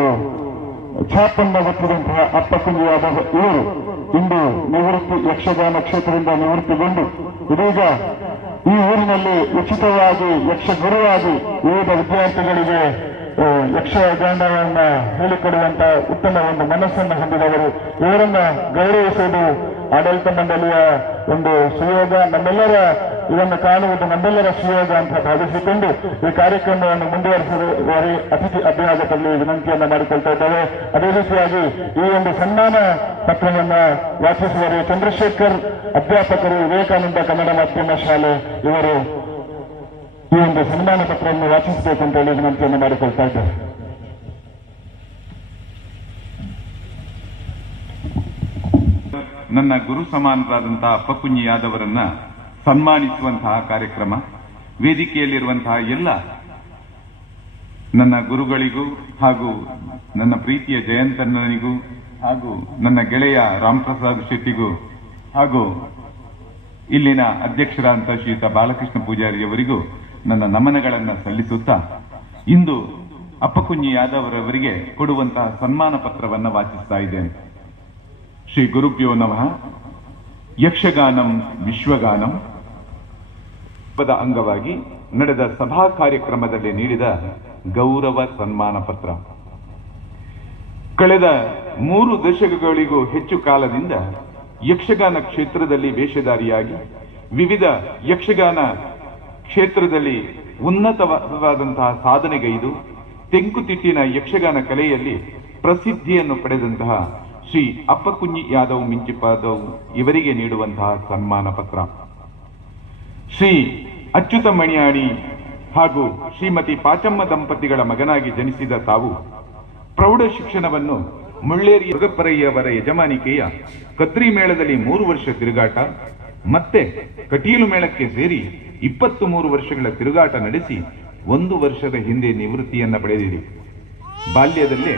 ಛಾಪನ್ನು ಒತ್ತಿದಂತಹ ಅಪ್ಪಕ್ಕುಂಜಿಯಾದ ಇವರು ಇಂದು ನಿವೃತ್ತಿ ಯಕ್ಷಗಾನ ಕ್ಷೇತ್ರದಿಂದ ನಿವೃತ್ತಿಗೊಂಡು ಇದೀಗ ಈ ಊರಿನಲ್ಲಿ ಉಚಿತವಾಗಿ ಯಕ್ಷಗುರುವಾಗಿ ವಿವಿಧ ವಿದ್ಯಾರ್ಥಿಗಳಿಗೆ ಯಕ್ಷಗಾನವನ್ನ ಹೇಳಿಕೊಡುವಂತ ಉತ್ತಮ ಒಂದು ಮನಸ್ಸನ್ನು ಹೊಂದಿದವರು. ಇವರನ್ನ ಗೌರವಿಸುವುದು ಆಡಳಿತ ಮಂಡಳಿಯ ಒಂದು ಸುಯೋಗ, ನಮ್ಮೆಲ್ಲರ ಇದನ್ನು ಕಾಣುವುದು ನಮ್ಮೆಲ್ಲರ ಸುಯೋಗ ಅಂತ ಭಾವಿಸಿಕೊಂಡು ಈ ಕಾರ್ಯಕ್ರಮವನ್ನು ಮುಂದುವರಿಸುವವರೆ ಅತಿಥಿ ಅಭ್ಯಾಗದಲ್ಲಿ ವಿನಂತಿಯನ್ನ ಮಾಡಿಕೊಳ್ತಾ ಇದ್ದೇವೆ. ಅದೇ ರೀತಿಯಾಗಿ ಈ ಒಂದು ಸನ್ಮಾನ ಪತ್ರವನ್ನ ವಾಚಿಸುವರು ಚಂದ್ರಶೇಖರ್ ಅಧ್ಯಾಪಕರು, ವಿವೇಕಾನಂದ ಕನ್ನಡ ಮಾಧ್ಯಮ ಶಾಲೆ, ಇವರು ಈ ಒಂದು ಸನ್ಮಾನ ಪತ್ರವನ್ನು ವಾಚಿಸಬೇಕು ಅಂತ ಹೇಳಿ ವಿನಂತಿಯನ್ನು ಮಾಡಿಕೊಳ್ತಾ ಇದ್ದಾರೆ. ನನ್ನ ಗುರು ಸಮಾನರಾದಂತಹ ಅಪ್ಪಕ್ಕುಂಜಿ ಯಾದವರನ್ನ ಸನ್ಮಾನಿಸುವಂತಹ ಕಾರ್ಯಕ್ರಮ. ವೇದಿಕೆಯಲ್ಲಿರುವಂತಹ ಎಲ್ಲ ನನ್ನ ಗುರುಗಳಿಗೂ ಹಾಗೂ ನನ್ನ ಪ್ರೀತಿಯ ಜಯಂತಣ್ಣನಿಗೂ ಹಾಗೂ ನನ್ನ ಗೆಳೆಯ ರಾಮಪ್ರಸಾದ್ ಶೆಟ್ಟಿಗೂ ಹಾಗೂ ಇಲ್ಲಿನ ಅಧ್ಯಕ್ಷರಾದಂತಹ ಶ್ರೀಯುತ ಬಾಲಕೃಷ್ಣ ಪೂಜಾರಿಯವರಿಗೂ ನನ್ನ ನಮನಗಳನ್ನು ಸಲ್ಲಿಸುತ್ತಾ ಇಂದು ಅಪ್ಪಕ್ಕುಂಜಿ ಯಾದವರವರಿಗೆ ಕೊಡುವಂತಹ ಸನ್ಮಾನ ಪತ್ರವನ್ನು ವಾಚಿಸ್ತಾ ಇದ್ದೇನೆ. ಶ್ರೀ ಗುರುಭ್ಯೋ ನಮಃ. ಯಕ್ಷಗಾನಂ ವಿಶ್ವಗಾನಂ ಪದ ಅಂಗವಾಗಿ ನಡೆದ ಸಭಾ ಕಾರ್ಯಕ್ರಮದಲ್ಲಿ ನೀಡಿದ ಗೌರವ ಸನ್ಮಾನ ಪತ್ರ. ಕಳೆದ 3 ದಶಕಗಳಿಗೂ ಹೆಚ್ಚು ಕಾಲದಿಂದ ಯಕ್ಷಗಾನ ಕ್ಷೇತ್ರದಲ್ಲಿ ವೇಷಧಾರಿಯಾಗಿ ವಿವಿಧ ಯಕ್ಷಗಾನ ಕ್ಷೇತ್ರದಲ್ಲಿ ಉನ್ನತವಾದಂತಹ ಸಾಧನೆಗೈದು ತೆಂಕುತಿಟ್ಟಿನ ಯಕ್ಷಗಾನ ಕಲೆಯಲ್ಲಿ ಪ್ರಸಿದ್ಧಿಯನ್ನು ಪಡೆದಂತಹ ಶ್ರೀ ಅಪ್ಪಕ್ಕುಂಜಿ ಯಾದವ್ ಮಿಂಚಿಪಾದವ್ ಇವರಿಗೆ ನೀಡುವಂತಹ ಸನ್ಮಾನ ಪತ್ರ. ಶ್ರೀ ಅಚ್ಯುತ ಮಣಿಯಾಣಿ ಹಾಗೂ ಶ್ರೀಮತಿ ಪಾಚಮ್ಮ ದಂಪತಿಗಳ ಮಗನಾಗಿ ಜನಿಸಿದ ತಾವು ಪ್ರೌಢ ಶಿಕ್ಷಣವನ್ನು ಮುಳ್ಳೇರಿ ಮುರುಗಪ್ಪರಯ್ಯವರ ಯಜಮಾನಿಕೆಯ ಕದ್ರಿ ಮೇಳದಲ್ಲಿ 3 ವರ್ಷ ತಿರುಗಾಟ, ಮತ್ತೆ ಕಟೀಲು ಮೇಳಕ್ಕೆ ಸೇರಿ 23 ವರ್ಷಗಳ ತಿರುಗಾಟ ನಡೆಸಿ 1 ವರ್ಷದ ಹಿಂದೆ ನಿವೃತ್ತಿಯನ್ನ ಪಡೆದಿದೆ. ಬಾಲ್ಯದಲ್ಲೇ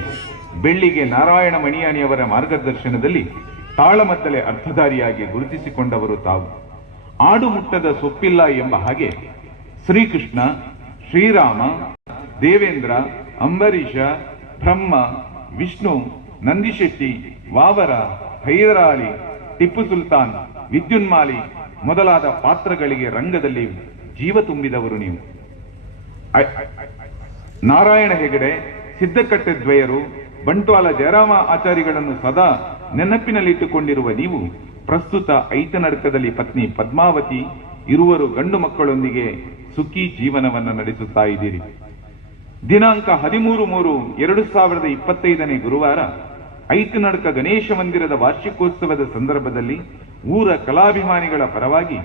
ಬೆಳ್ಳಿಗೆ ನಾರಾಯಣ ಮಣಿಯಾಣಿಯವರ ಮಾರ್ಗದರ್ಶನದಲ್ಲಿ ತಾಳಮದ್ದಲೆ ಅರ್ಥಧಾರಿಯಾಗಿ ಗುರುತಿಸಿಕೊಂಡವರು ತಾವು. ಆಡು ಮುಟ್ಟದ ಸೊಪ್ಪಿಲ್ಲ ಎಂಬ ಹಾಗೆ ಶ್ರೀಕೃಷ್ಣ, ಶ್ರೀರಾಮ, ದೇವೇಂದ್ರ, ಅಂಬರೀಷ, ಬ್ರಹ್ಮ, ವಿಷ್ಣು, ನಂದಿಶೆಟ್ಟಿ, ವಾವರ, ಹೈದರಾಲಿ, ಟಿಪ್ಪು ಸುಲ್ತಾನ್, ವಿದ್ಯುನ್ಮಾಲಿ ಮೊದಲಾದ ಪಾತ್ರಗಳಿಗೆ ರಂಗದಲ್ಲಿ ಜೀವ ತುಂಬಿದವರು ನೀವು. ನಾರಾಯಣ ಹೆಗಡೆ, ಸಿದ್ದಕಟ್ಟೆ ದ್ವಯರು, ಬಂಟ್ವಾಳ ಜಯರಾಮ ಆಚಾರಿಗಳನ್ನು ಸದಾ ನೆನಪಿನಲ್ಲಿಟ್ಟುಕೊಂಡಿರುವ ನೀವು ಪ್ರಸ್ತುತ ಐತನಡಕದಲ್ಲಿ ಪತ್ನಿ ಪದ್ಮಾವತಿ, ಇರುವರು ಗಂಡು ಮಕ್ಕಳೊಂದಿಗೆ ಸುಖಿ ಜೀವನವನ್ನು ನಡೆಸುತ್ತಾ ಇದ್ದೀರಿ. ದಿನಾಂಕ 13/3/2025 ಗುರುವಾರ ಐತನಡಕ ಗಣೇಶ ಮಂದಿರದ ವಾರ್ಷಿಕೋತ್ಸವದ ಸಂದರ್ಭದಲ್ಲಿ ಊರ ಕಲಾಭಿಮಾನಿಗಳ ಪರವಾಗಿ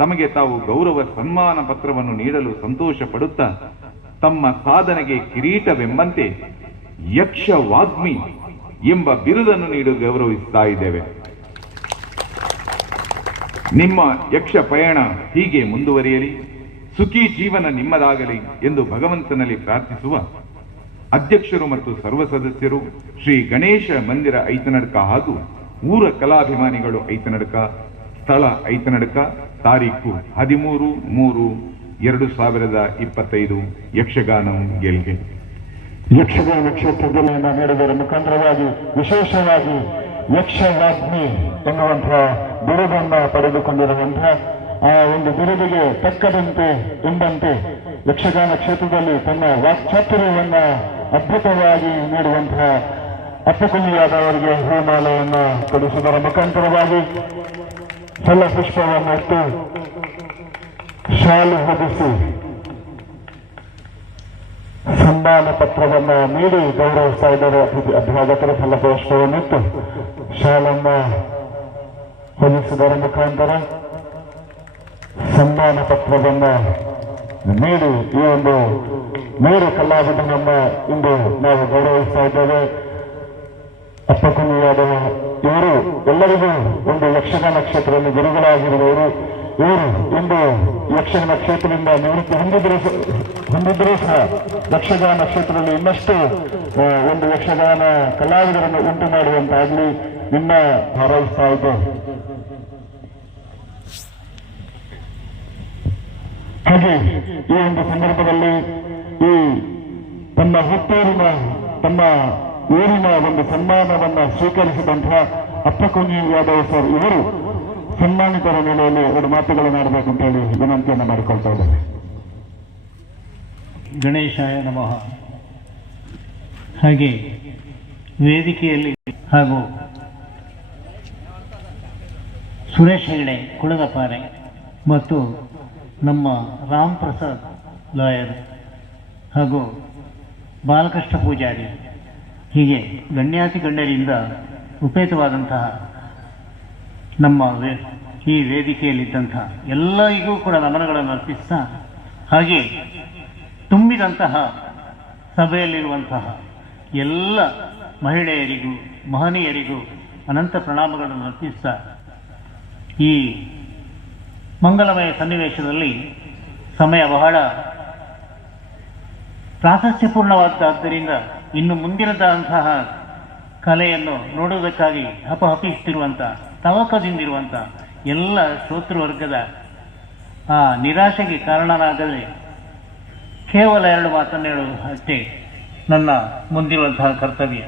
ತಮಗೆ ತಾವು ಗೌರವ ಸನ್ಮಾನ ಪತ್ರವನ್ನು ನೀಡಲು ಸಂತೋಷ ಪಡುತ್ತಾ ತಮ್ಮ ಸಾಧನೆಗೆ ಕಿರೀಟವೆಂಬಂತೆ ಯಕ್ಷ ವಾಗ್ಮಿ ಎಂಬ ಬಿರುದನ್ನು ನೀಡಿ ಗೌರವಿಸ್ತಾ ಇದ್ದೇವೆ. ನಿಮ್ಮ ಯಕ್ಷ ಪಯಣ ಹೀಗೆ ಮುಂದುವರಿಯಲಿ, ಸುಖಿ ಜೀವನ ನಿಮ್ಮದಾಗಲಿ ಎಂದು ಭಗವಂತನಲ್ಲಿ ಪ್ರಾರ್ಥಿಸುವ ಅಧ್ಯಕ್ಷರು ಮತ್ತು ಸರ್ವ ಸದಸ್ಯರು, ಶ್ರೀ ಗಣೇಶ ಮಂದಿರ ಐತನಡಕ ಹಾಗೂ ಊರ ಕಲಾಭಿಮಾನಿಗಳು ಐತನಡಕ, ಸ್ಥಳ ಐತನಡಕ, ತಾರೀಖು 13/3/2025. 2025 ಯಕ್ಷಗಾನಂ ಗೆಲ್ಗೆ. ಯಕ್ಷಗಾನ ಕ್ಷೇತ್ರದಲ್ಲಿ ನಡೆದರ ಮುಖಾಂತರವಾಗಿ ವಿಶೇಷವಾಗಿ ಯಕ್ಷವಾಗ್ಮಿ ಎನ್ನುವಂತಹ ಬಿರುದನ್ನು ಪಡೆದುಕೊಂಡಿರುವಂತಹ ಆ ಒಂದು ಬಿರುದಿಗೆ ತಕ್ಕದಂತೆ ಎಂಬಂತೆ ಯಕ್ಷಗಾನ ಕ್ಷೇತ್ರದಲ್ಲಿ ತನ್ನ ವಾಕ್ಚಾತುರ್ಯವನ್ನ ಅದ್ಭುತವಾಗಿ ನೀಡುವಂತಹ ಅಪ್ಪಕುಲಿಯಾದವರಿಗೆ ಹೂಮಾಲೆಯನ್ನು ಕೊಡಿಸುವುದರ ಮುಖಾಂತರವಾಗಿ ಫಲಪುಷ್ಪವನ್ನು ಇಟ್ಟು ಶಾಲು ಹೊದಿಸಿ ಸನ್ಮಾನ ಪತ್ರವನ್ನ ನೀಡಿ ಗೌರವಿಸ್ತಾ ಇದ್ದಾರೆ. ಅಭ್ಯಾಗತರ ಫಲಪುಷ್ಪವನ್ನಿಟ್ಟು ಶಾಲನ್ನ ಹೊದಿಸುವುದರ ಮುಖಾಂತರ ಸನ್ಮಾನ ಪತ್ರವನ್ನ ನೀಡಿ ಈ ಒಂದು 3 ಕಲಾವಿದನನ್ನ ಇಂದು ನಾವು ಗೌರವಿಸ್ತಾ ಇದ್ದೇವೆ. ಅಪ್ಪಕುಲಿಯಾದವ ಇವರು ಎಲ್ಲರಿಗೂ ಒಂದು ಯಕ್ಷಗಾನ ಕ್ಷೇತ್ರದಲ್ಲಿ ಗುರುಗಳಾಗಿರುವವರು. ಇವರು ಇಂದು ಯಕ್ಷಗಾನ ಕ್ಷೇತ್ರದಿಂದ ನಿವೃತ್ತಿ ಹೊಂದಿದ್ರೂ ಸಹ ಯಕ್ಷಗಾನ ಕ್ಷೇತ್ರದಲ್ಲಿ ಇನ್ನಷ್ಟು ಒಂದು ಯಕ್ಷಗಾನ ಕಲಾವಿದರನ್ನು ಉಂಟು ಮಾಡುವಂತಾಗಲಿ ನಿನ್ನ ಹಾರೈಸ್ತಾ ಇದ್ದೆ. ಹಾಗೆ ಈ ಒಂದು ಸಂದರ್ಭದಲ್ಲಿ ಈ ತಮ್ಮ ಹುಟ್ಟೂರಿನ ತಮ್ಮ ಊರಿನ ಒಂದು ಸನ್ಮಾನವನ್ನ ಸ್ವೀಕರಿಸಿದಂತಹ ಅಪ್ಪಕುನಿ ಯಾದವ್ ಸರ್ ಇವರು ಸನ್ಮಾನಿತರ ನೆಲೆಯಲ್ಲಿ 2 ಮಾತುಗಳನ್ನು ಆಡಬೇಕು ಅಂತ ಹೇಳಿ ವಿನಂತಿಯನ್ನು ಮಾಡಿಕೊಳ್ತಾ ಇದ್ದಾರೆ. ಗಣೇಶಾಯ ನಮಃ. ಹಾಗೆ ವೇದಿಕೆಯಲ್ಲಿ ಹಾಗೂ ಸುರೇಶ್ ಹೆಗಡೆ ಕುಳಗಪಾರೆ ಮತ್ತು ನಮ್ಮ ರಾಮ್ ಪ್ರಸಾದ್ ಲಾಯರ್ ಹಾಗೂ ಬಾಲಕೃಷ್ಣ ಪೂಜಾರಿ ಹೀಗೆ ಗಣ್ಯಾತಿ ಗಣ್ಯರಿಂದ ಉಪೇತವಾದಂತಹ ನಮ್ಮ ಈ ವೇದಿಕೆಯಲ್ಲಿದ್ದಂತಹ ಎಲ್ಲರಿಗೂ ಕೂಡ ನಮನಗಳನ್ನು ಅರ್ಪಿಸ್ತಾ ಹಾಗೆ ತುಂಬಿದಂತಹ ಸಭೆಯಲ್ಲಿರುವಂತಹ ಎಲ್ಲ ಮಹಿಳೆಯರಿಗೂ ಮಹನೀಯರಿಗೂ ಅನಂತ ಪ್ರಣಾಮಗಳನ್ನು ಅರ್ಪಿಸ್ತಾ ಈ ಮಂಗಲಮಯ ಸನ್ನಿವೇಶದಲ್ಲಿ ಸಮಯ ಬಹಳ ಪ್ರಾಶಸ್ತ್ಯಪೂರ್ಣವಾದ್ದರಿಂದ ಇನ್ನು ಮುಂದಿನದಂತಹ ಕಲೆಯನ್ನು ನೋಡುವುದಕ್ಕಾಗಿ ಹಪಹಪಿಸುತ್ತಿರುವಂಥ ತವಕದಿಂದಿರುವಂಥ ಎಲ್ಲ ಶ್ರೋತೃವರ್ಗದ ಆ ನಿರಾಶೆಗೆ ಕಾರಣನಾಗದೆ ಕೇವಲ 2 ಮಾತನ್ನು ಹೇಳುವುದು ಅಷ್ಟೇ ನನ್ನ ಮುಂದಿರುವಂತಹ ಕರ್ತವ್ಯ.